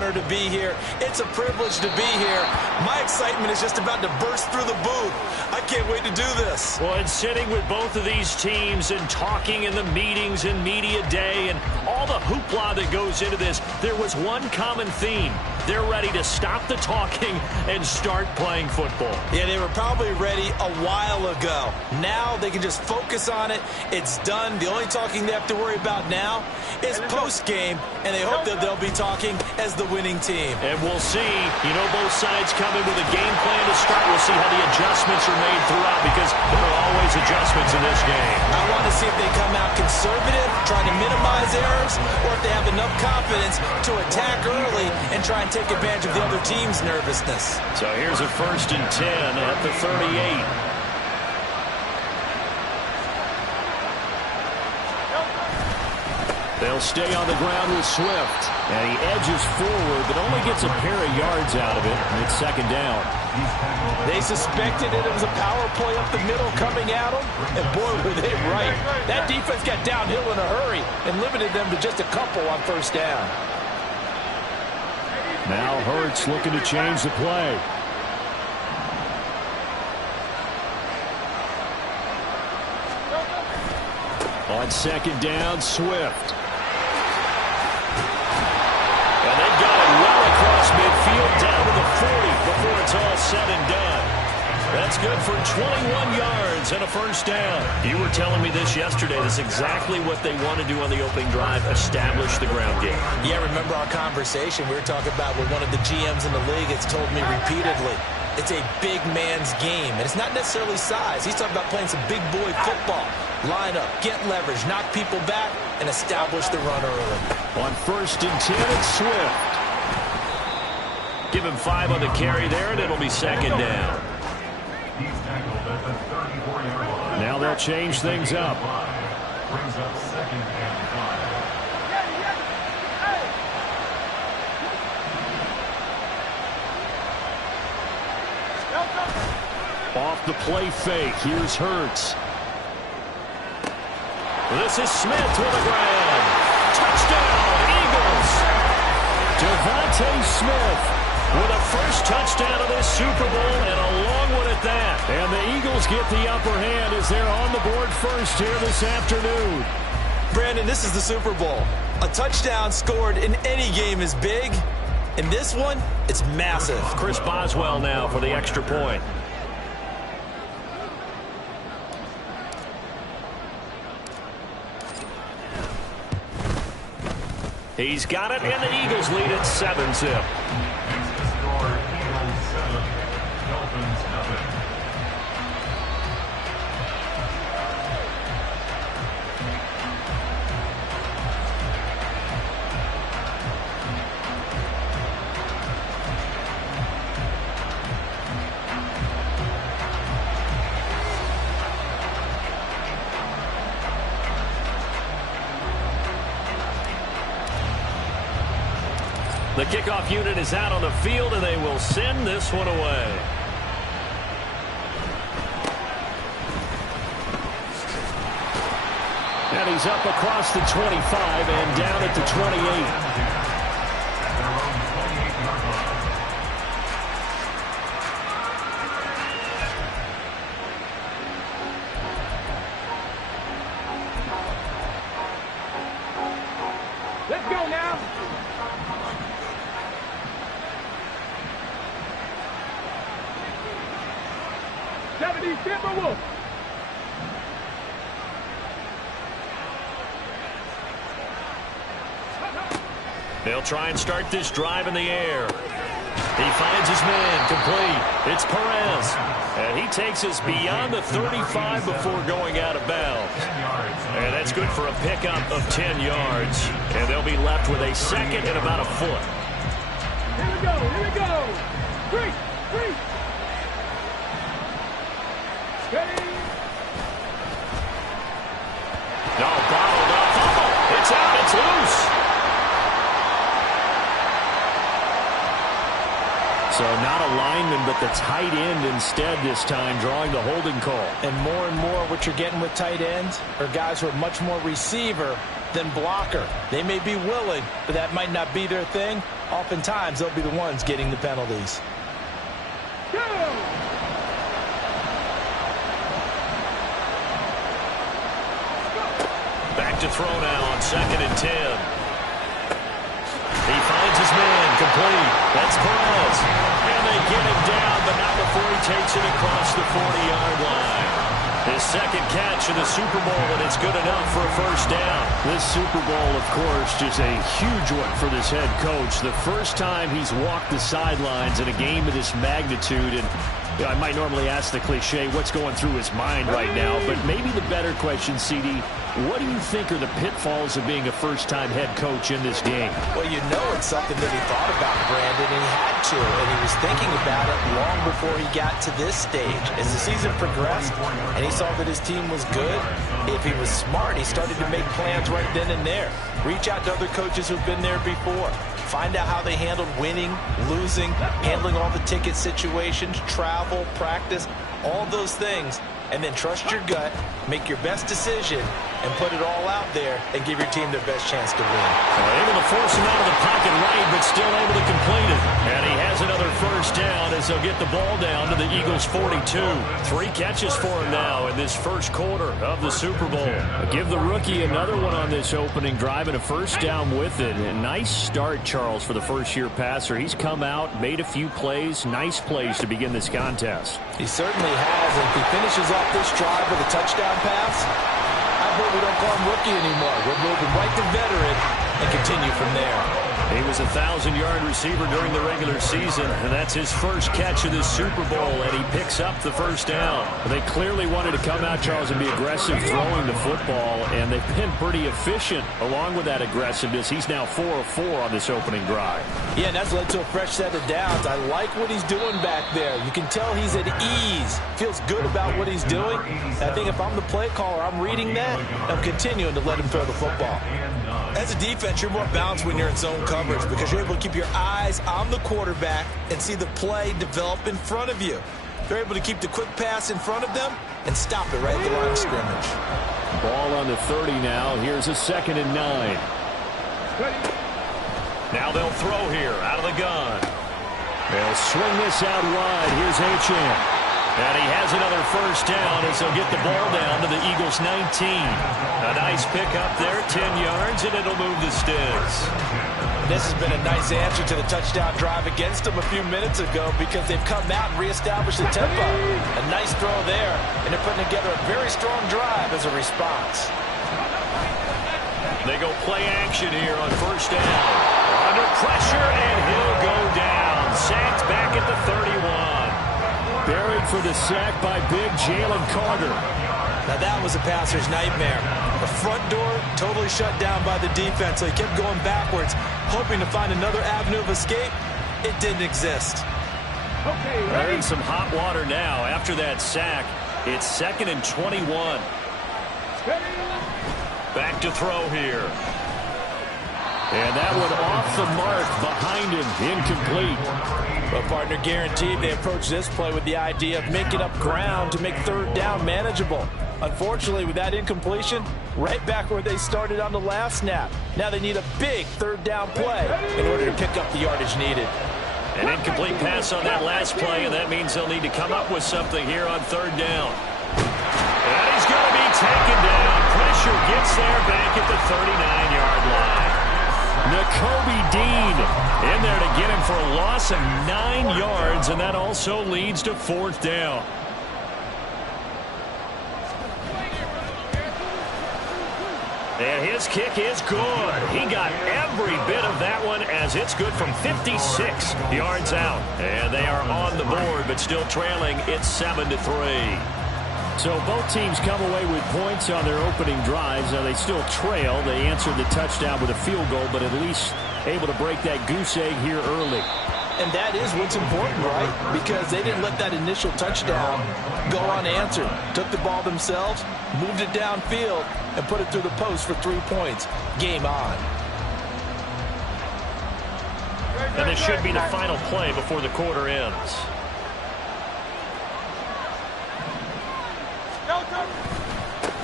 honor to be here. It's a privilege to be here. My excitement is just about to burst through the booth. I can't wait to do this. Well, and sitting with both of these teams and talking in the meetings and media day and all the hoopla that goes into this, there was one common theme. They're ready to stop the talking and start playing football. Yeah, they were probably ready a while ago. Now they can just focus on it. It's done. The only talking they have to worry about now is post-game, and they hope that they'll be talking as the winning team. And we'll see. You know, both sides come in with a game plan to start. We'll see how the adjustments are made throughout, because there are always adjustments in this game. I want to see if they come out conservative, trying to minimize errors, or if they have enough confidence to attack early and try and take advantage of the other team's nervousness. So here's a 1st and 10 at the 38. They'll stay on the ground with Swift. And he edges forward, but only gets a pair of yards out of it. And it's 2nd down. They suspected it was a power play up the middle coming at them. And boy, were they right. That defense got downhill in a hurry and limited them to just a couple on 1st down. Now Hurts looking to change the play. On 2nd down, Swift. And they've got it well across midfield down to the 40 before it's all said and done. That's good for 21 yards and a 1st down. You were telling me this yesterday. That's exactly what they want to do on the opening drive, establish the ground game. Yeah, remember our conversation we were talking about with one of the GMs in the league has told me repeatedly. It's a big man's game, and it's not necessarily size. He's talking about playing some big boy football. Line up, get leverage, knock people back, and establish the run early. On 1st and 10, it's Swift. Give him 5 on the carry there, and it'll be 2nd down. Now they'll change things up. Brings up 2nd and 5. Off the play fake. Here's Hurts. This is Smith with a grab. Touchdown, Eagles. Devontae Smith with a 1st touchdown of this Super Bowl, and a long one at that. And the Eagles get the upper hand as they're on the board first here this afternoon. Brandon, this is the Super Bowl. A touchdown scored in any game is big. In this one, it's massive. Chris Boswell now for the extra point. He's got it, and the Eagles lead at 7-zip. The kickoff unit is out on the field, and they will send this one away. And he's up across the 25 and down at the 28. Let's go now. Timberwolves. They'll try and start this drive in the air. He finds his man, complete. It's Perez. And he takes us beyond the 35 before going out of bounds. And that's good for a pickup of 10 yards. And they'll be left with a 2nd and about a foot. Here we go, here we go. Three. No, bottled up. Fumble. It's out. It's loose. So not a lineman, but the tight end instead this time, drawing the holding call. And more what you're getting with tight ends are guys who are much more receiver than blocker. They may be willing, but that might not be their thing. oftentimes they'll be the ones getting the penalties. Go! Back to throw now on 2nd and 10. He finds his man, complete. That's Perez. And they get him down, but not before he takes it across the 40-yard line. His second catch in the Super Bowl, and it's good enough for a first down. This Super Bowl, of course, just a huge one for this head coach. The first time he's walked the sidelines in a game of this magnitude, and I might normally ask the cliche, what's going through his mind right now, but maybe the better question, CD, what do you think are the pitfalls of being a first-time head coach in this game? Well, you know it's something that he thought about, Brandon, and he had to, and he was thinking about it long before he got to this stage. As the season progressed and he saw that his team was good, if he was smart, he started to make plans right then and there. Reach out to other coaches who've been there before. Find out how they handled winning, losing, handling all the ticket situations, travel, practice, all those things. And then trust your gut, make your best decision, and put it all out there and give your team their best chance to win. Able to force him out of the pocket right, but still able to complete it. And he has another first down as they'll get the ball down to the Eagles' 42. 3 catches for him now in this first quarter of the Super Bowl. Give the rookie another one on this opening drive and a first down with it. A nice start, Charles, for the first-year passer. He's come out, made a few plays, nice plays to begin this contest. He certainly has, and if he finishes off this drive with a touchdown pass, I hope we don't call him rookie anymore. We'll move him right to veteran and continue from there. He was a 1,000-yard receiver during the regular season, and that's his first catch of this Super Bowl, and he picks up the first down. They clearly wanted to come out, Charles, and be aggressive throwing the football, and they've been pretty efficient along with that aggressiveness. He's now 4 of 4 on this opening drive. Yeah, and that's led to a fresh set of downs. I like what he's doing back there. You can tell he's at ease, feels good about what he's doing. And I think if I'm the play caller, I'm reading that, I'm continuing to let him throw the football. As a defense, you're more balanced when you're in zone coverage because you're able to keep your eyes on the quarterback and see the play develop in front of you. They're able to keep the quick pass in front of them and stop it right at the line of scrimmage. Ball on the 30 now. Here's a 2nd and 9. Now they'll throw here out of the gun. They'll swing this out wide. Here's Achane. And he has another first down as they'll get the ball down to the Eagles' 19. A nice pickup there, 10 yards, and it'll move the sticks. This has been a nice answer to the touchdown drive against them a few minutes ago because they've come out and reestablished the tempo. A nice throw there, and they're putting together a very strong drive as a response. They go play action here on first down. Under pressure, and he'll go down. Sacked back at the 31. Buried for the sack by big Jalen Carter. Now that was a passer's nightmare. The front door totally shut down by the defense. So he kept going backwards, hoping to find another avenue of escape. It didn't exist. Okay, They're ready? in some hot water now after that sack. It's 2nd and 21. Back to throw here. And that one off the mark behind him, incomplete. Well, partner, guaranteed they approach this play with the idea of making up ground to make third down manageable. Unfortunately, with that incompletion, right back where they started on the last snap. Now they need a big third down play in order to pick up the yardage needed. An incomplete pass on that last play, and that means they'll need to come up with something here on third down. And he's going to be taken down. Pressure gets there back at the 39-yard line. Nakobe Dean In there to get him for a loss of 9 yards, and that also leads to 4th down. And his kick is good. He got every bit of that one as it's good from 56 yards out. And they are on the board, but still trailing. It's 7-3. So both teams come away with points on their opening drives. Now they still trail. They answered the touchdown with a field goal, but at least able to break that goose egg here early. And that is what's important, right? Because they didn't let that initial touchdown go unanswered. Took the ball themselves, moved it downfield, and put it through the post for 3 points. Game on. And this should be the final play before the quarter ends.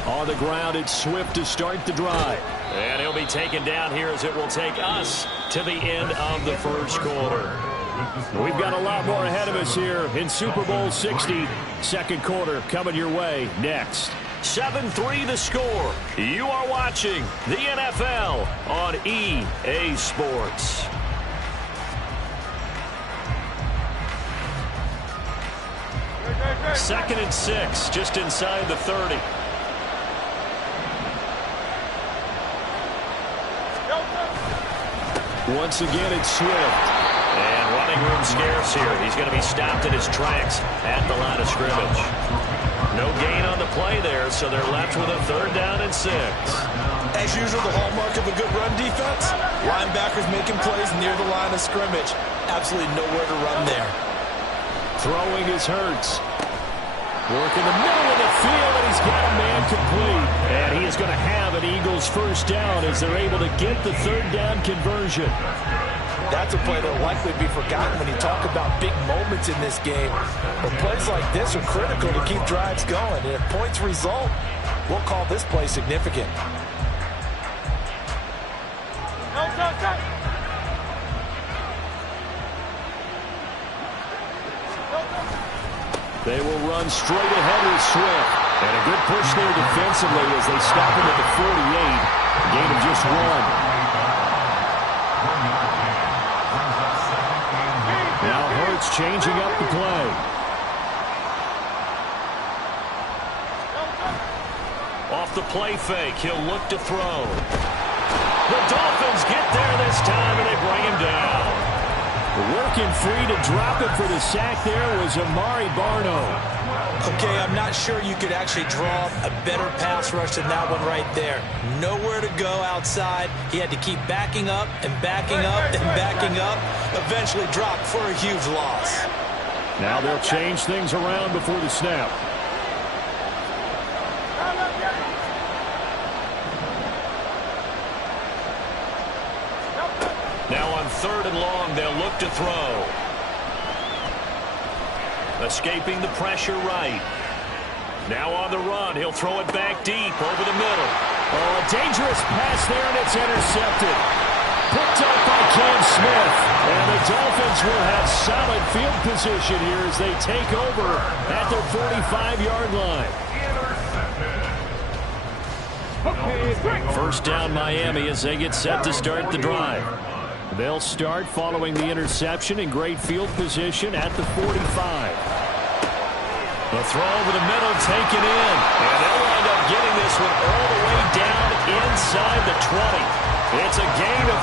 On the ground, it's Swift to start the drive. And he'll be taken down here as it will take us to the end of the first quarter. We've got a lot more ahead of us here in Super Bowl 60. Second quarter coming your way next. 7-3 the score. You are watching the NFL on EA Sports. Second and 6, just inside the 30. Once again, it's Swift. And running room scarce here. He's going to be stopped in his tracks at the line of scrimmage. No gain on the play there, so they're left with a 3rd down and 6. As usual, the hallmark of a good run defense, linebackers making plays near the line of scrimmage. Absolutely nowhere to run there. Throwing is Hurts. Work in the middle of the field, and he's got a man complete. And he is going to have an Eagles first down as they're able to get the 3rd down conversion. That's a play that will likely be forgotten when you talk about big moments in this game. But plays like this are critical to keep drives going. And if points result, we'll call this play significant. They will run straight ahead with Swift. And a good push there defensively as they stop him at the 48. Gain of just 1. Now Hurts changing up the play. Off the play fake, he'll look to throw. The Dolphins get there this time, and they bring him down. Working free to drop it for the sack there was Amari Barno. Okay, I'm not sure you could actually draw a better pass rush than that one right there. Nowhere to go outside. He had to keep backing up and backing up and backing up. Eventually dropped for a huge loss. Now they'll change things around before the snap. Now on 3rd and long, they'll look to throw. Escaping the pressure right. Now on the run, he'll throw it back deep over the middle. Oh, a dangerous pass there, and it's intercepted. Picked up by Cam Smith. And the Dolphins will have solid field position here as they take over at their 45-yard line. First down Miami as they get set to start the drive. They'll start following the interception in great field position at the 45. The throw over the middle taken in. And they'll wind up getting this one all the way down inside the 20. It's a gain of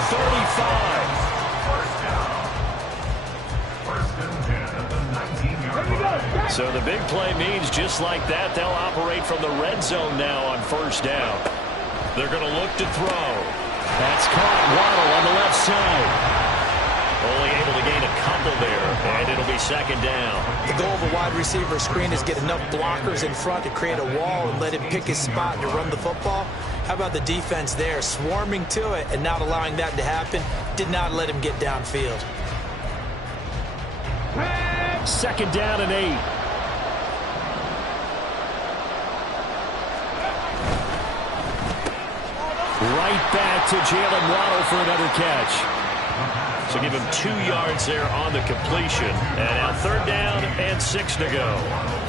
35. So the big play means just like that, they'll operate from the red zone now on first down. They're going to look to throw. That's caught. Waddle on the left side. Only able to gain a couple there, and it'll be 2nd down. The goal of a wide receiver screen is get enough blockers in front to create a wall and let him pick his spot to run the football. How about the defense there, swarming to it and not allowing that to happen? Did not let him get downfield. 2nd down and 8. Right back to Jalen Waddle for another catch. So give him 2 yards there on the completion. And now 3rd down and 6 to go.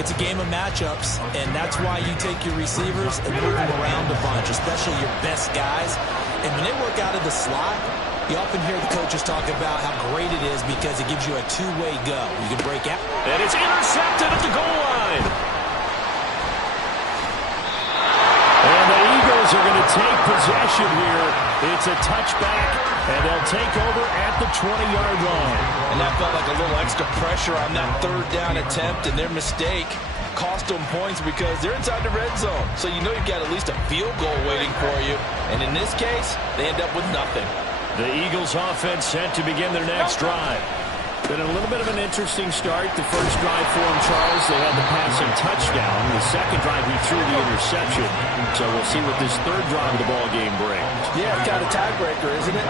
It's a game of matchups, and that's why you take your receivers and move them around a bunch, especially your best guys. And when they work out of the slot, you often hear the coaches talk about how great it is because it gives you a two-way go. You can break out. And it's intercepted at the goal line. And the Eagles are going to take possession here. It's a touchback, and they'll take over at the 20-yard line. And that felt like a little extra pressure on that 3rd down attempt, and their mistake cost them points because they're inside the red zone. So you know you've got at least a field goal waiting for you. And in this case, they end up with nothing. The Eagles offense set to begin their next drive. Been a little bit of an interesting start. The first drive for him, Charles, they had the passing touchdown. The second drive, he threw the interception. So we'll see what this 3rd drive of the ball game brings. Yeah, it's kind of tiebreaker, isn't it?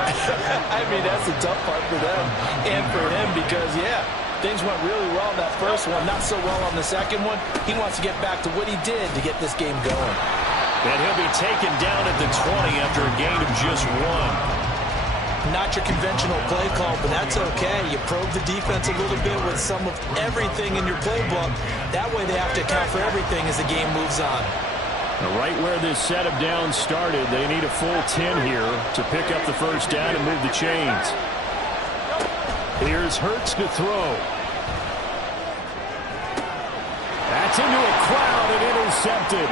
I mean, that's the tough part for them and for him because, yeah, things went really well in that first one, not so well on the second one. He wants to get back to what he did to get this game going. And he'll be taken down at the 20 after a gain of just 1. not your conventional play call, but that's okay. You probe the defense a little bit with some of everything in your playbook. That way they have to account for everything as the game moves on. Right where this set of downs started, they need a full 10 here to pick up the first down and move the chains. Here's Hurts to throw. That's into a crowd and intercepted.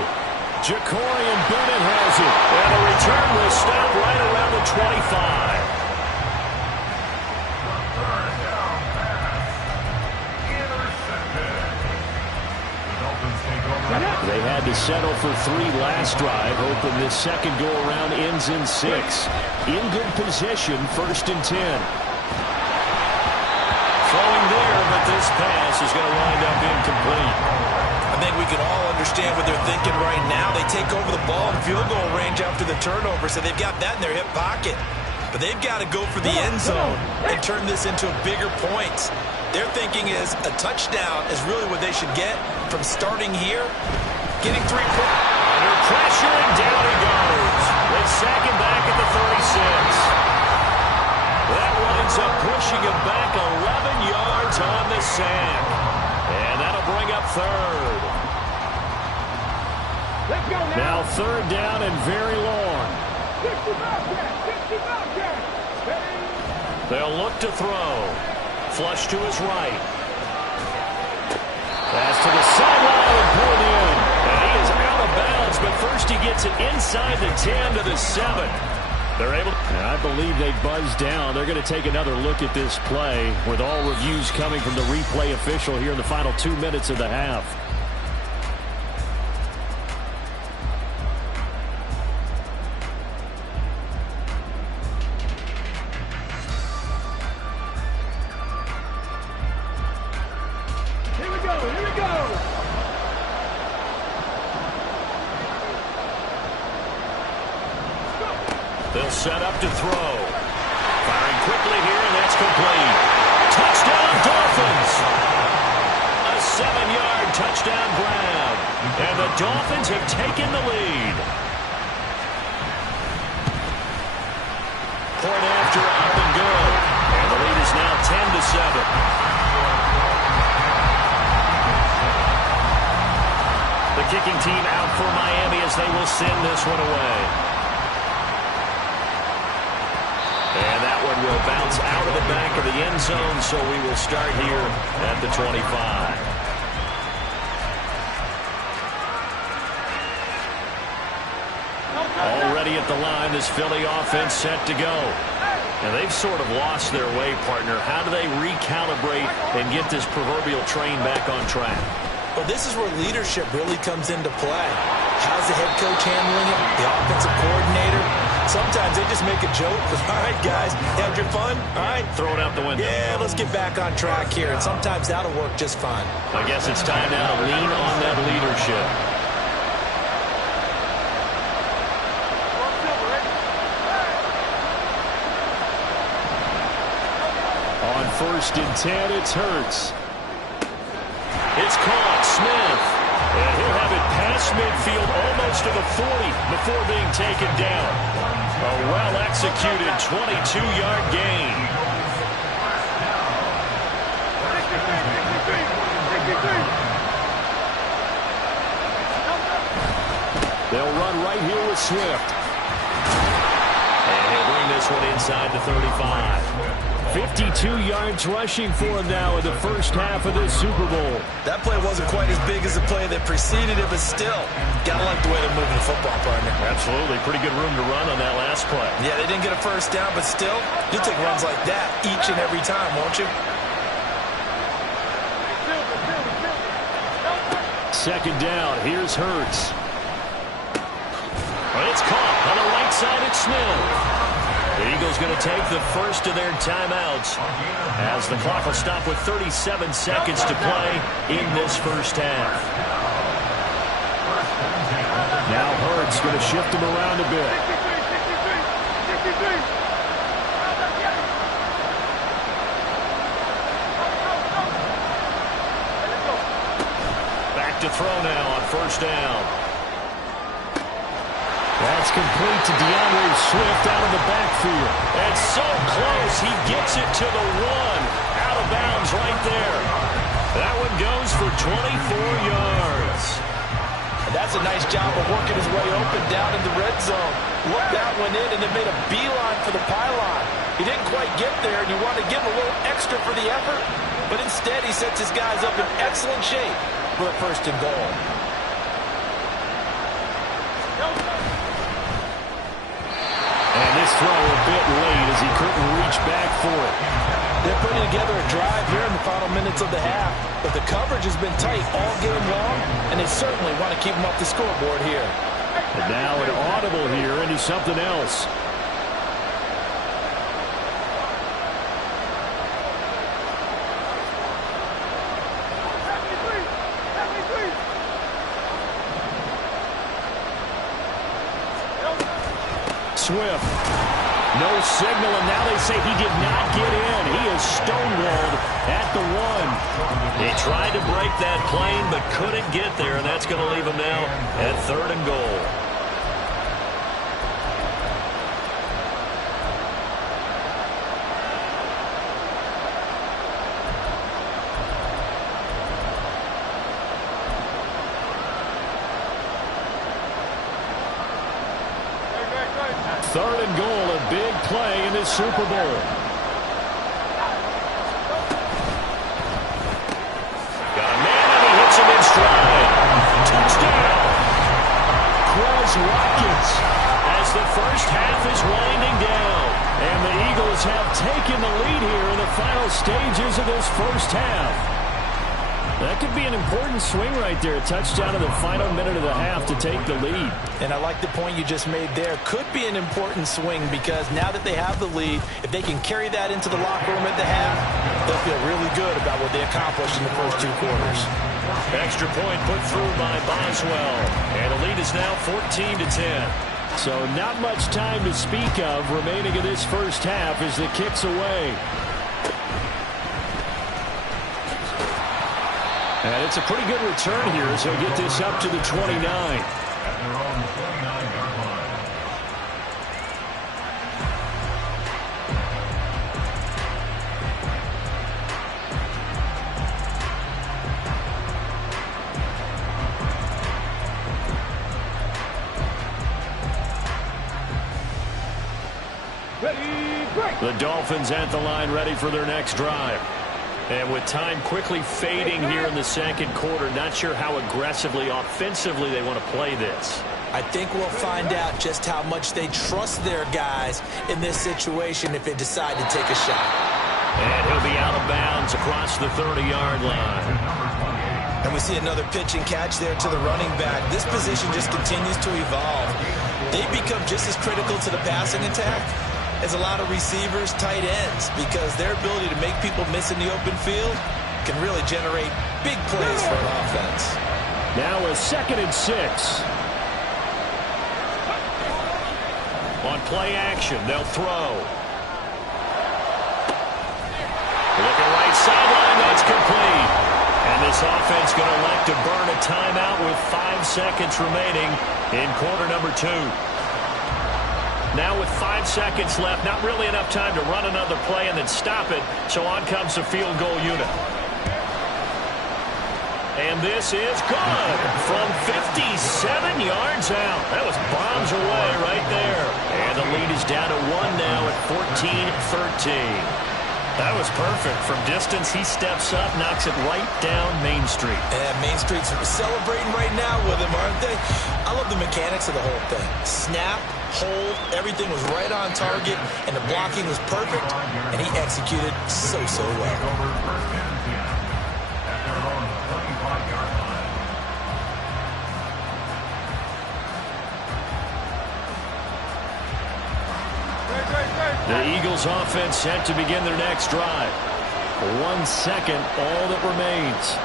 Targaryen Bennett has it. And the return will stop right around the 25. They had to settle for 3 last drive, hoping this second go-around ends in 6. In good position, 1st and 10. Throwing there, but this pass is going to wind up incomplete. I think we can all understand what they're thinking right now. They take over the ball in field goal range after the turnover, so they've got that in their hip pocket. But they've got to go for the end zone and turn this into bigger points. Their thinking is a touchdown is really what they should get from starting here, getting 3 points. Under pressure, and down he goes. They sack him back at the 36. That winds up pushing him back 11 yards on the sack. And that'll bring up 3rd. Let's go now. Now 3rd down and very long. 65 yards. They'll look to throw. Flush to his right. Pass to the sideline and pulled in. And he is out of bounds, but first he gets it inside the 10 to the 7. They're able to... And I believe they buzzed down. They're going to take another look at this play with all reviews coming from the replay official here in the final 2 minutes of the half. They'll set up to throw. Firing quickly here, and that's complete. Touchdown, Dolphins! A 7-yard touchdown grab. And the Dolphins have taken the lead. Point after up and good. And the lead is now 10-7. The kicking team out for Miami as they will send this one away. And that one will bounce out of the back of the end zone, so we will start here at the 25. Already at the line, this Philly offense set to go. And they've sort of lost their way, partner. How do they recalibrate and get this proverbial train back on track? Well, this is where leadership really comes into play. How's the head coach handling it? The offensive coordinator? Sometimes they just make a joke. All right, guys, had your fun? All right. Throw it out the window. Yeah, let's get back on track here. And sometimes that'll work just fine. I guess it's time now to lean on that leadership. On 1st and 10, it's Hurts. It's caught. Smith. And he'll have it past midfield almost to the 40 before being taken down. A well-executed 22-yard gain. They'll run right here with Swift. And he'll bring this one inside the 35. 52 yards rushing for him now in the first half of this Super Bowl. That play wasn't quite as big as the play that preceded it, but still, gotta like the way they're moving the football, partner. Absolutely. Pretty good room to run on that last play. Yeah, they didn't get a first down, but still, you'll take runs like that each and every time, won't you? 2nd down. Here's Hurts. It's caught on the right side at Smith. The Eagles going to take the first of their timeouts as the clock will stop with 37 seconds to play in this first half. Now Hurts going to shift him around a bit. Back to throw now on 1st down. That's complete to DeAndre Swift out of the backfield. And so close, he gets it to the one. Out of bounds right there. That one goes for 24 yards. And that's a nice job of working his way open down in the red zone. Looked that one in and then made a beeline for the pylon. He didn't quite get there, and you want to give him a little extra for the effort. But instead, he sets his guys up in excellent shape for a 1st and goal. And this throw a bit late as he couldn't reach back for it. They're putting together a drive here in the final minutes of the half, but the coverage has been tight all game long, and they certainly want to keep them off the scoreboard here. And now an audible here into something else. Swift. No signal, and now they say he did not get in. He is stonewalled at the one. He tried to break that plane but couldn't get there, and that's going to leave him now at 3rd and goal. Third and goal, a big play in this Super Bowl. Got a man, and he hits him in stride. Touchdown! Quez Watkins. As the first half is winding down. And the Eagles have taken the lead here in the final stages of this first half. That could be an important swing right there. A touchdown in the final minute of the half to take the lead. And I like the point you just made there. Could be an important swing because now that they have the lead, if they can carry that into the locker room at the half, they'll feel really good about what they accomplished in the first 2 quarters. Extra point put through by Boswell. And the lead is now 14-10. So not much time to speak of remaining in this first half as the kick's away. And it's a pretty good return here as he'll get this up to the 29. The Dolphins at the line ready for their next drive. And with time quickly fading here in the second quarter, not sure how aggressively, offensively they want to play this. I think we'll find out just how much they trust their guys in this situation if they decide to take a shot. And he'll be out of bounds across the 30-yard line. And we see another pitch and catch there to the running back. This position just continues to evolve. They become just as critical to the passing attack as a lot of receivers, tight ends, because their ability to make people miss in the open field can really generate big plays for an offense. Now a 2nd and 6. On play action, they'll throw. Looking right sideline, that's complete. And this offense going to elect to burn a timeout with 5 seconds remaining in quarter number 2. Now with 5 seconds left, not really enough time to run another play and then stop it, so on comes the field goal unit. And this is good from 57 yards out. That was bombs away right there. And the lead is down to 1 now at 14-13. That was perfect. From distance, he steps up, knocks it right down Main Street. And Main Street's celebrating right now with him, aren't they? I love the mechanics of the whole thing. Snap, hold, everything was right on target, and the blocking was perfect, and he executed so well. The Eagles offense set to begin their next drive. 1 second, all that remains.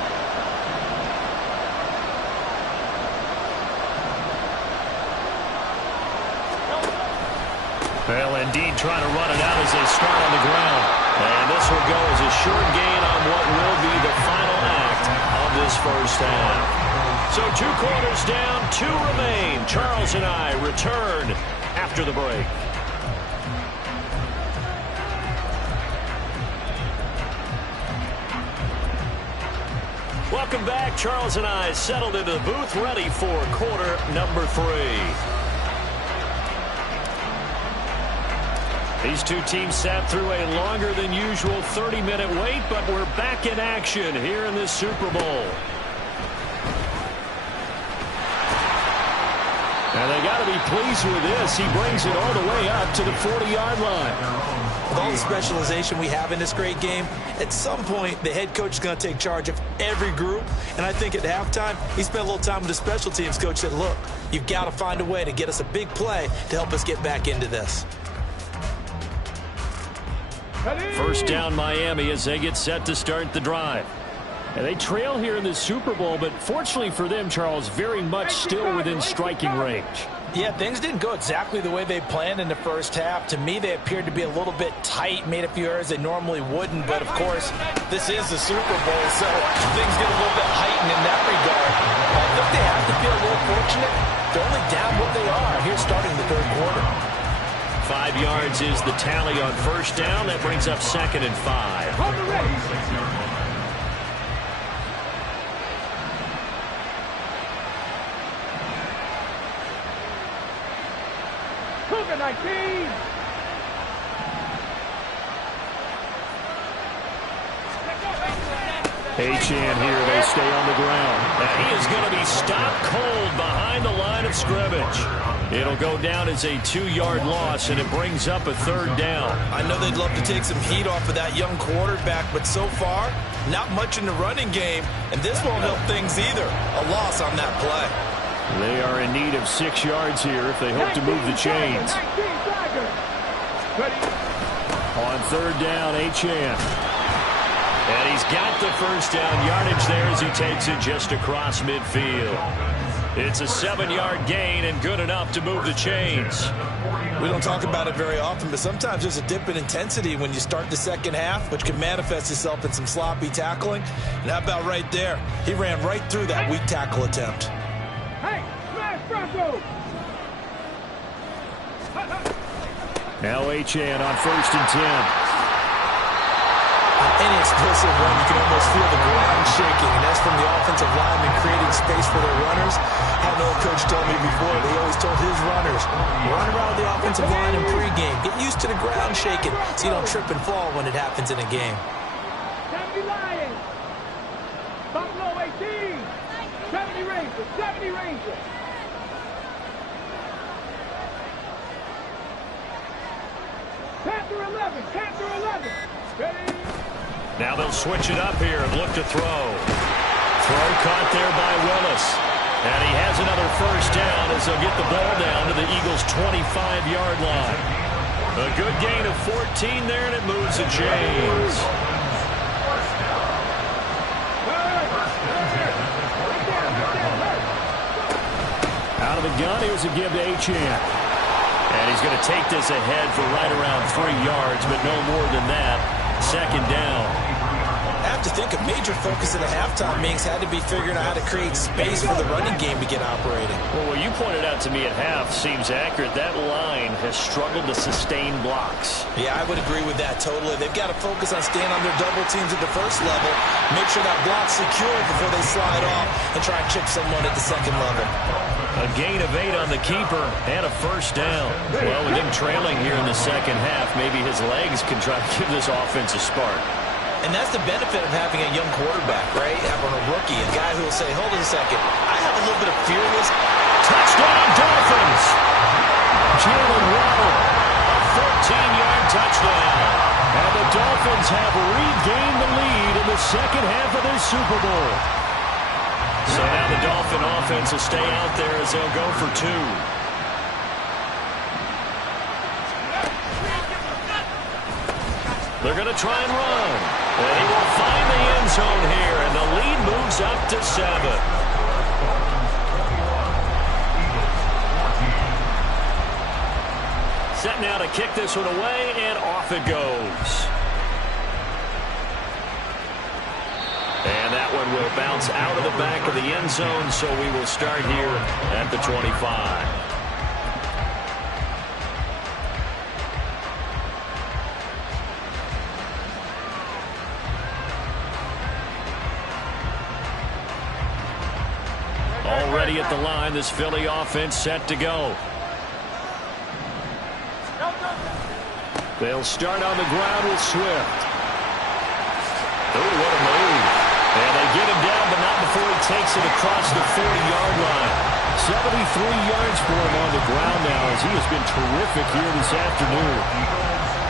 Well, indeed, trying to run it out as they start on the ground. And this will go as a short gain on what will be the final act of this first half. So 2 quarters down, 2 remain. Charles and I return after the break. Welcome back. Charles and I settled into the booth, ready for quarter number 3. These two teams sat through a longer than usual 30-minute wait, but we're back in action here in this Super Bowl. And they got to be pleased with this. He brings it all the way up to the 40-yard line. With all the specialization we have in this great game, at some point the head coach is going to take charge of every group. And I think at halftime, he spent a little time with the special teams coach, said, look, you've got to find a way to get us a big play to help us get back into this. First down Miami as they get set to start the drive. And they trail here in the Super Bowl, but fortunately for them, Charles, very much still within striking range. Yeah, things didn't go exactly the way they planned in the first half. To me, they appeared to be a little bit tight, made a few errors they normally wouldn't. But, of course, this is the Super Bowl, so things get a little bit heightened in that regard. I think they have to feel a little fortunate. They're only down what they are here starting the third quarter. 5 yards is the tally on first down. That brings up 2nd and 5. On the ready. Cougar 19. Achane here, they stay on the ground. And he is going to be stopped cold behind the line of scrimmage. It'll go down as a 2-yard loss, and it brings up a 3rd down. I know they'd love to take some heat off of that young quarterback, but so far, not much in the running game, and this won't help things either. A loss on that play. They are in need of 6 yards here if they hope to move the chains. On 3rd down, Achane. And he's got the first down yardage there as he takes it just across midfield. It's a 7-yard gain and good enough to move the chains. We don't talk about it very often, but sometimes there's a dip in intensity when you start the second half, which can manifest itself in some sloppy tackling. And how about right there? He ran right through that weak tackle attempt. Hey, smash Bronco! Now Achane on 1st and 10. Any explosive run, you can almost feel the ground shaking, and that's from the offensive linemen creating space for their runners. I know a coach told me before, they always told his runners, run around the offensive line in pregame. Get used to the ground shaking so you don't trip and fall when it happens in a game. 70 Lions. Buffalo 18. 70 Rangers. 70 Rangers. Panther 11. Panther 11. Ready? Now they'll switch it up here and look to throw. Throw caught there by Willis. And he has another first down as they'll get the ball down to the Eagles' 25-yard line. A good gain of 14 there, and it moves the chains. Out of the gun, here's a give to Achane. And he's going to take this ahead for right around 3 yards, but no more than that. 2nd down. I have to think a major focus at the halftime meetings had to be figuring out how to create space for the running game to get operating. Well, what you pointed out to me at half seems accurate. That line has struggled to sustain blocks. Yeah, I would agree with that totally. They've got to focus on staying on their double teams at the first level, make sure that block's secure before they slide off and try and chip someone at the second level. A gain of 8 on the keeper and a first down. Well, with him trailing here in the second half, maybe his legs can try to give this offense a spark. And that's the benefit of having a young quarterback, right? Having a rookie, a guy who will say, hold on a second, I have a little bit of fearless. Touchdown, Dolphins! Jalen Waddle, a 14-yard touchdown. And the Dolphins have regained the lead in the second half of this Super Bowl. So now the Dolphin offense will stay out there as they'll go for 2. They're going to try and run. And he will find the end zone here, and the lead moves up to 7. Set now to kick this one away, and off it goes. And that one will bounce out of the back of the end zone, so we will start here at the 25. Already at the line, this Philly offense set to go. They'll start on the ground with Swift. Oh, what a move. And they get him down, but not before he takes it across the 40-yard line. 73 yards for him on the ground now, as he has been terrific here this afternoon.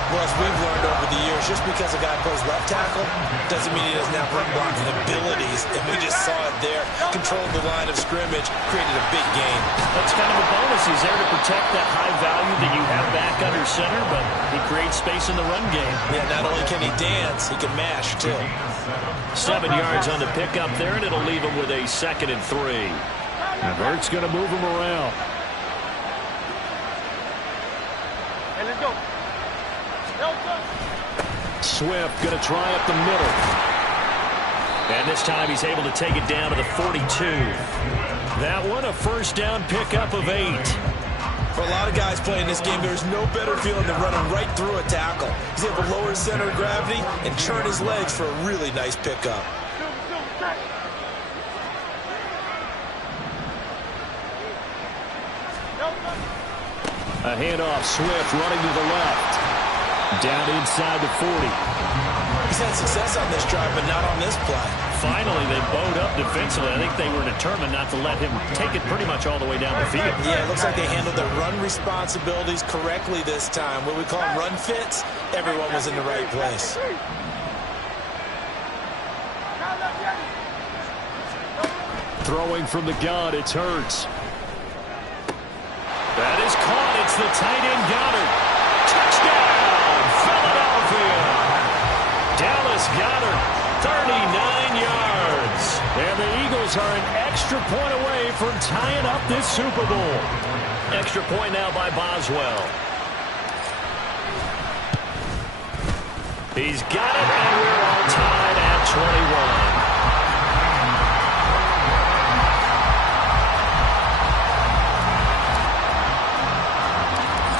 Well, as we've learned over the years, just because a guy plays left tackle doesn't mean he doesn't have run blocking abilities. And we just saw it there. Controlled the line of scrimmage, created a big gain. That's kind of a bonus. He's there to protect that high value that you have back under center, but he creates space in the run game. Yeah, not only can he dance, he can mash, too. 7 yards on the pickup there, and it'll leave him with a 2nd and 3. And Bert's going to move him around. Hey, let's go. Swift going to try up the middle. And this time he's able to take it down to the 42. That one a first down pickup of 8. For a lot of guys playing this game, there's no better feeling than running right through a tackle. He's able to lower his center of gravity and churn his legs for a really nice pickup. A handoff, Swift running to the left. Down inside the 40. He's had success on this drive, but not on this play. Finally, they bowed up defensively. I think they were determined not to let him take it pretty much all the way down the field. Yeah, it looks like they handled their run responsibilities correctly this time. What we call them run fits, everyone was in the right place. Throwing from the gun, it's Hurts. That is caught. It's the tight end Goddard. Touchdown, Philadelphia. Dallas Goddard, 39 yards. And the Eagles are an extra point away from tying up this Super Bowl. Extra point now by Boswell. He's got it, and we're all tied at 21.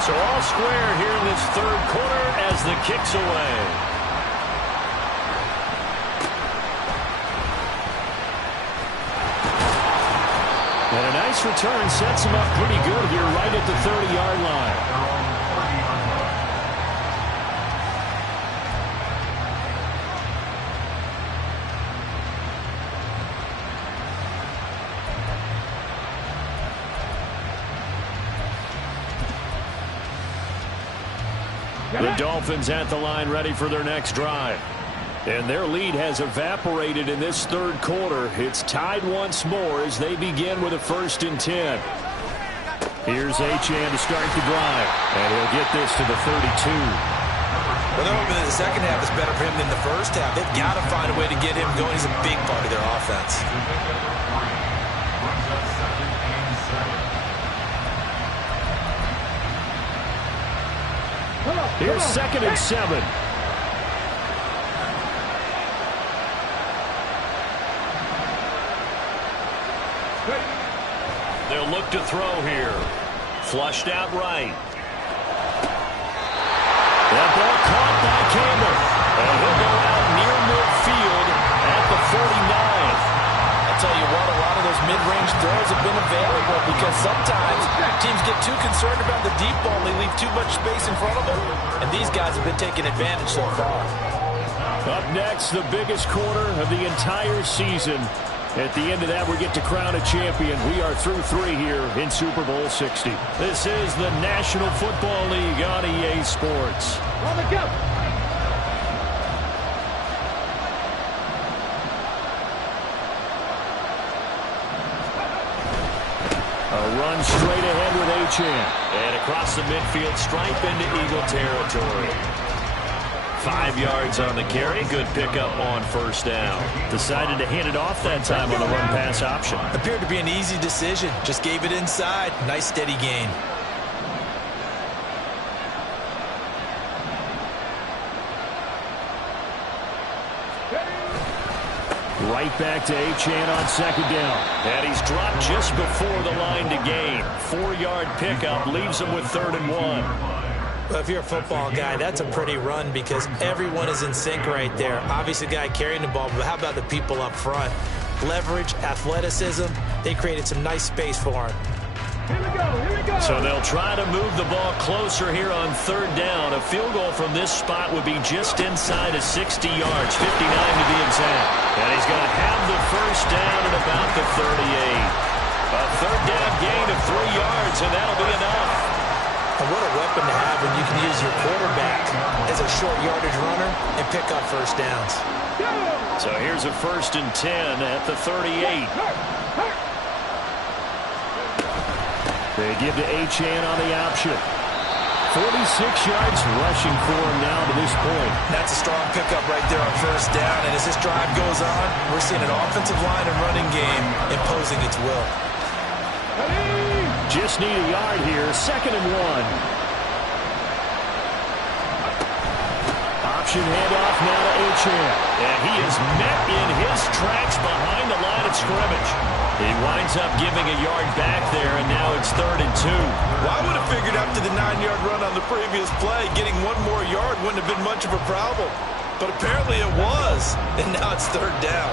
So all square here in this third quarter as the kick's away. And a nice return sets him up pretty good here right at the 30-yard line. The Dolphins at the line ready for their next drive. And their lead has evaporated in this third quarter. It's tied once more as they begin with a 1st and 10. Here's Achane to start the drive. And he'll get this to the 32. Well, they're hoping that the second half is better for him than the first half. They've got to find a way to get him going. He's a big part of their offense. Here's 2nd and 7. They'll look to throw here. Flushed out right. That ball caught by Campbell. And he'll go out near midfield at the 49. I'll tell you what, a lot of those mid-range throws have been available because sometimes teams get too concerned about the deep ball and they leave too much space in front of them. And these guys have been taking advantage so far. Up next, the biggest quarter of the entire season. At the end of that, we get to crown a champion. We are through 3 here in Super Bowl 60. This is the National Football League on EA Sports. On the go. A run straight ahead with Achane. And across the midfield stripe into Eagle territory. 5 yards on the carry. Good pickup on 1st down. Decided to hand it off that time on the run-pass option. Appeared to be an easy decision. Just gave it inside. Nice steady gain. Right back to Achane on second down. And he's dropped just before the line to gain. 4-yard pickup leaves him with 3rd and 1. Well, if you're a football guy, that's a pretty run because everyone is in sync right there. Obviously, the guy carrying the ball, but how about the people up front? Leverage, athleticism, they created some nice space for him. Here we go, here we go. So they'll try to move the ball closer here on 3rd down. A field goal from this spot would be just inside of 60 yards, 59 to be exact. And he's going to have the first down at about the 38. A 3rd down gain of 3 yards, and that'll be enough. And what a weapon to have when you can use your quarterback as a short yardage runner and pick up first downs. So here's a 1st and 10 at the 38. They give to Achane on the option. 46 yards rushing for him now to this point. That's a strong pickup right there on 1st down. And as this drive goes on, we're seeing an offensive line and running game imposing its will. Just need a yard here. 2nd and 1. Option handoff now to Achane. And he is met in his tracks behind the line of scrimmage. He winds up giving a yard back there, and now it's 3rd and 2. Well, I would have figured after the 9-yard run on the previous play, getting 1 more yard wouldn't have been much of a problem. But apparently it was, and now it's 3rd down.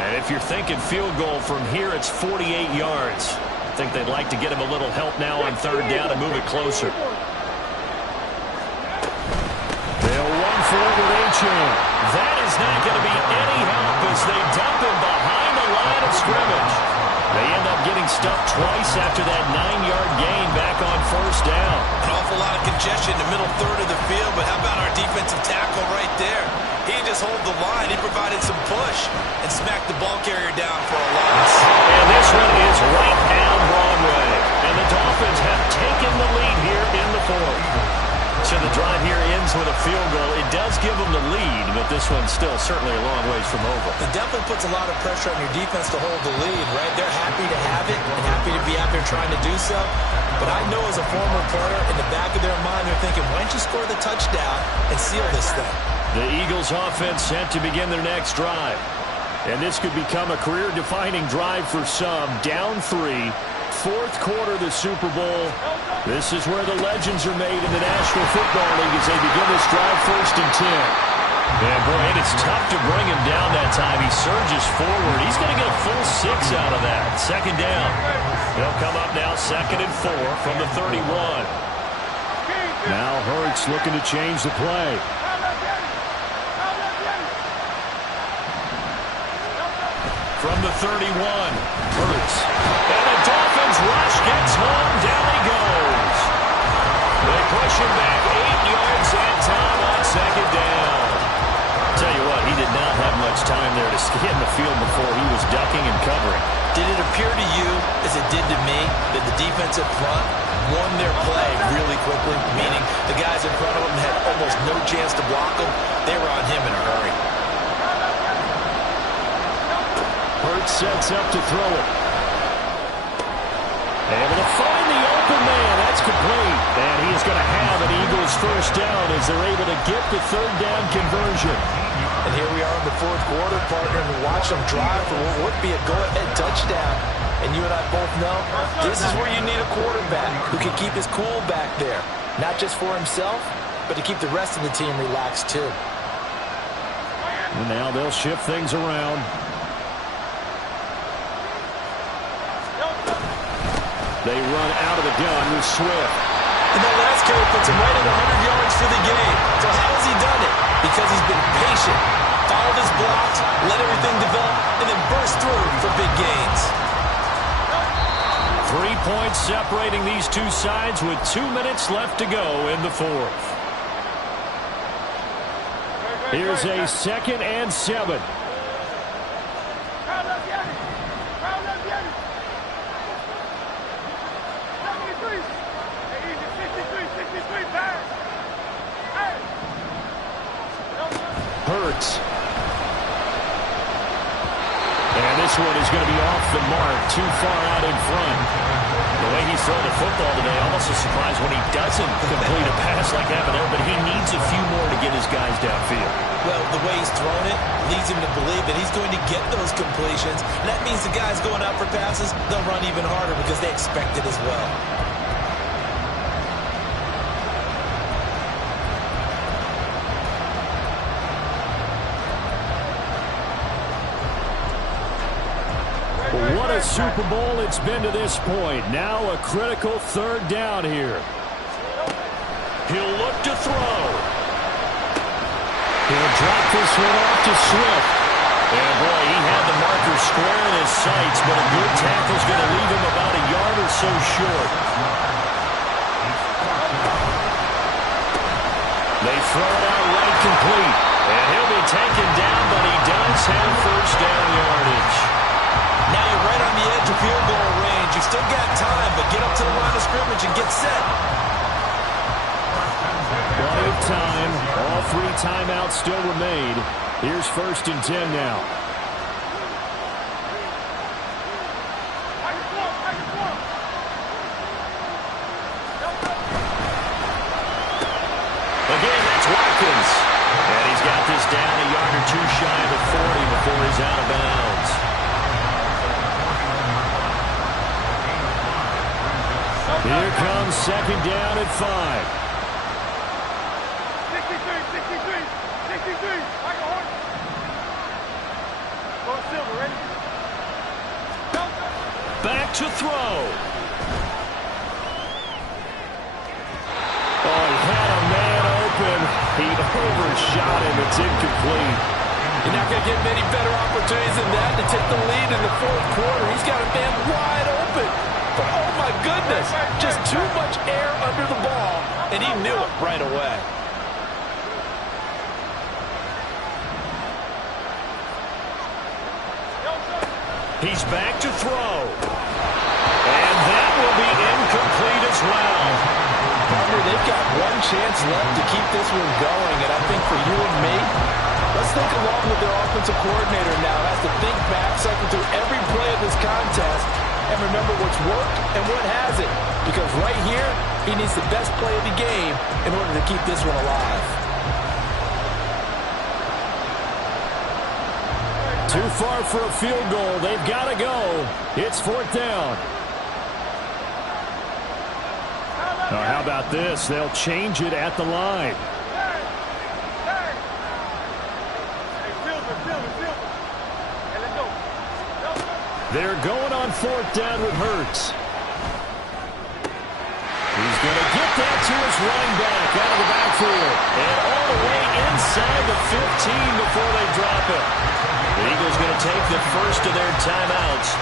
And if you're thinking field goal from here, it's 48 yards. I think they'd like to get him a little help now on 3rd down and move it closer. They'll run for it with Achane. That is not going to be any help as they dump him behind the line of scrimmage. They end up getting stuffed twice after that 9-yard gain back on 1st down. An awful lot of congestion in the middle third of the field, but how about our defensive tackle right there? He didn't just hold the line, he provided some push and smacked the ball carrier down for a loss. And this one is right down Broadway. And the Dolphins have taken the lead here in the 4th. So the drive here ends with a field goal. It does give them the lead, but this one's still certainly a long ways from over. It definitely puts a lot of pressure on your defense to hold the lead, right? They're happy to have it and happy to be out there trying to do so. But I know as a former player, in the back of their mind, they're thinking, why don't you score the touchdown and seal this thing? The Eagles offense set to begin their next drive. And this could become a career-defining drive for some. Down 3. 4th quarter of the Super Bowl. This is where the legends are made in the National Football League as they begin this drive 1st and 10. Yeah, boy, and it's tough to bring him down that time. He surges forward. He's going to get a full 6 out of that. 2nd down. They'll come up now 2nd and 4 from the 31. Now Hurts looking to change the play. From the 31, Hurts. And the Dolphins rush gets home. Down he goes. They push him back 8 yards that time on 2nd down. Tell you what, he did not have much time there to get in the field before he was ducking and covering. Did it appear to you, as it did to me, that the defensive front won their play really quickly? Meaning the guys in front of them had almost no chance to block them. They were on him in a hurry. Hurts sets up to throw it. Able to find the open man. That's complete. And he is going to have an Eagles first down as they're able to get the 3rd down conversion. And here we are in the 4th quarter, partner, and watch them drive for what would be a go-ahead touchdown. And you and I both know this is where you need a quarterback who can keep his cool back there. Not just for himself, but to keep the rest of the team relaxed too. And now they'll shift things around. They run out of the gun with Swift. And that last carry puts him right at 100 yards for the game. So how has he done it? Because he's been patient, followed his blocks, let everything develop, and then burst through for big gains. 3 points separating these two sides with 2 minutes left to go in the 4th. Here's a 2nd and 7. Hurts. And this one is going to be off the mark, too far out in front. The way he's throwing the football today, almost a surprise when he doesn't complete a pass like that there, but he needs a few more to get his guys downfield. Well, the way he's thrown it leads him to believe that he's going to get those completions. And that means the guys going out for passes, they'll run even harder because they expect it as well. What a Super Bowl it's been to this point. Now a critical third down here. He'll look to throw. He'll drop this one off to Swift. And boy, he had the marker square in his sights, but a good tackle's going to leave him about a yard or so short. They throw it out right complete. And he'll be taken down, but he does have first down yardage. Now you're right on the edge of field goal range. You've still got time, but get up to the line of scrimmage and get set. Plenty of time. All 3 timeouts still remain. Here's 1st and 10 now. Again, that's Watkins. And he's got this down a yard or 2 shy of the 40 before he's out of bounds. Here comes 2nd down at 5. 63, Michael Horton. Go Silver, ready? Back to throw. Oh, he had a man open. He overshot him. It's incomplete. You're not going to get many better opportunities than that to take the lead in the 4th quarter. He's got a man wide open. But oh my goodness, just too much air under the ball, and he knew it right away. He's back to throw. And that will be incomplete as well. Bummer, they've got one chance left to keep this one going, and I think for you and me, let's think along with their offensive coordinator now. Has to think back, cycle through every play of this contest, and remember what's worked and what hasn't. Because right here, he needs the best play of the game in order to keep this one alive. Too far for a field goal. They've got to go. It's 4th down. Now, how about this? They'll change it at the line. They're going on 4th down with Hurts. He's going to get that to his running back out of the backfield. And all the way inside the 15 before they drop it. The Eagles going to take the first of their timeouts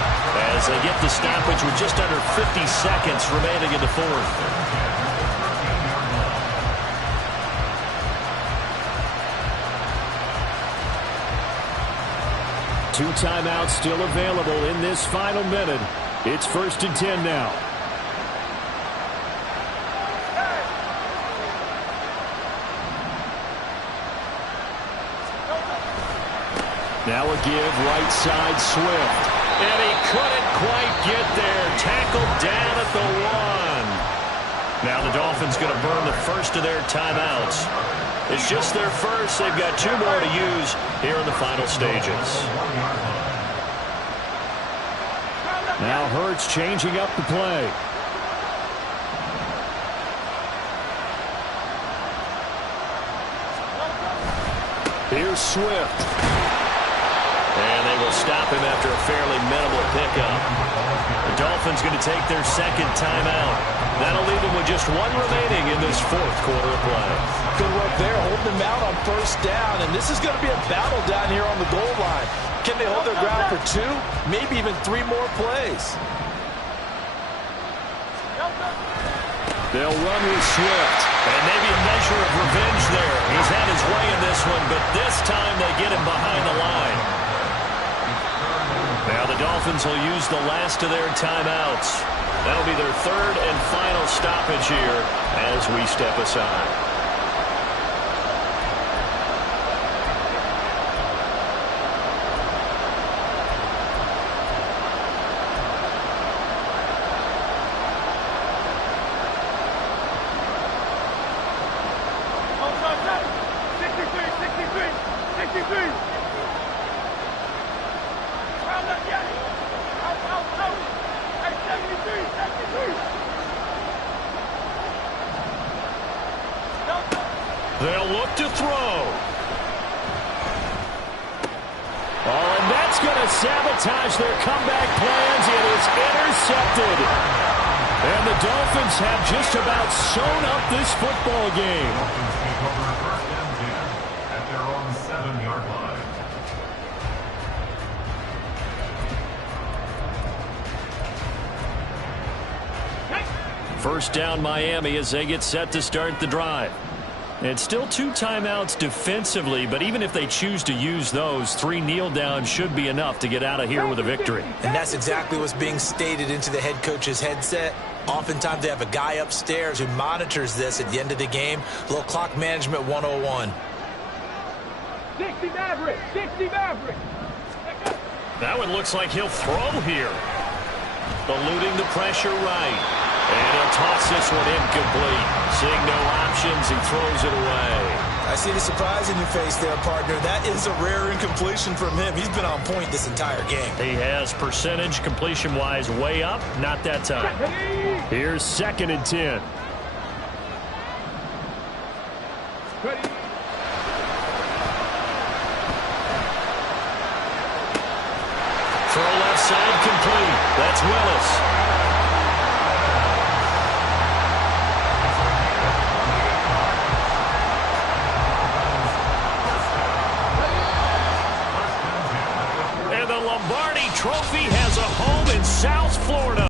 as they get the stoppage with just under 50 seconds remaining in the 4th. Two timeouts still available in this final minute. It's 1st and 10 now. Now a give right side Swift. And he couldn't quite get there. Tackled down at the 1. Now the Dolphins going to burn the first of their timeouts. It's just their first. They've got 2 more to use here in the final stages. Now Hurts changing up the play. Here's Swift. And they will stop him after a fairly minimal pickup. The Dolphins going to take their 2nd timeout. That'll leave them with just 1 remaining in this 4th quarter of play. Good work there, holding them out on 1st down. And this is going to be a battle down here on the goal line. Can they hold their ground for 2, maybe even 3 more plays? They'll run with Swift. And maybe a measure of revenge there. He's had his way in this one, but this time they get him behind the line. Now the Dolphins will use the last of their timeouts. That'll be their 3rd and final stoppage here as we step aside. throw. Oh, and that's going to sabotage their comeback plans. It is intercepted. And the Dolphins have just about sewn up this football game. At their own 7-yard line. First down Miami as they get set to start the drive. It's still 2 timeouts defensively, but even if they choose to use those, 3 kneel downs should be enough to get out of here with a victory. And that's exactly what's being stated into the head coach's headset. Oftentimes they have a guy upstairs who monitors this at the end of the game. A little clock management 101. 60 Maverick! 60 Maverick! That one looks like he'll throw here. Eluding the pressure right. And he'll toss this one incomplete. Seeing no options, he throws it away. I see the surprise in your face there, partner. That is a rare incompletion from him. He's been on point this entire game. He has percentage completion-wise way up. Not that time. Here's 2nd and 10. Ready? Throw left side complete. That's Willis. Trophy has a home in South Florida.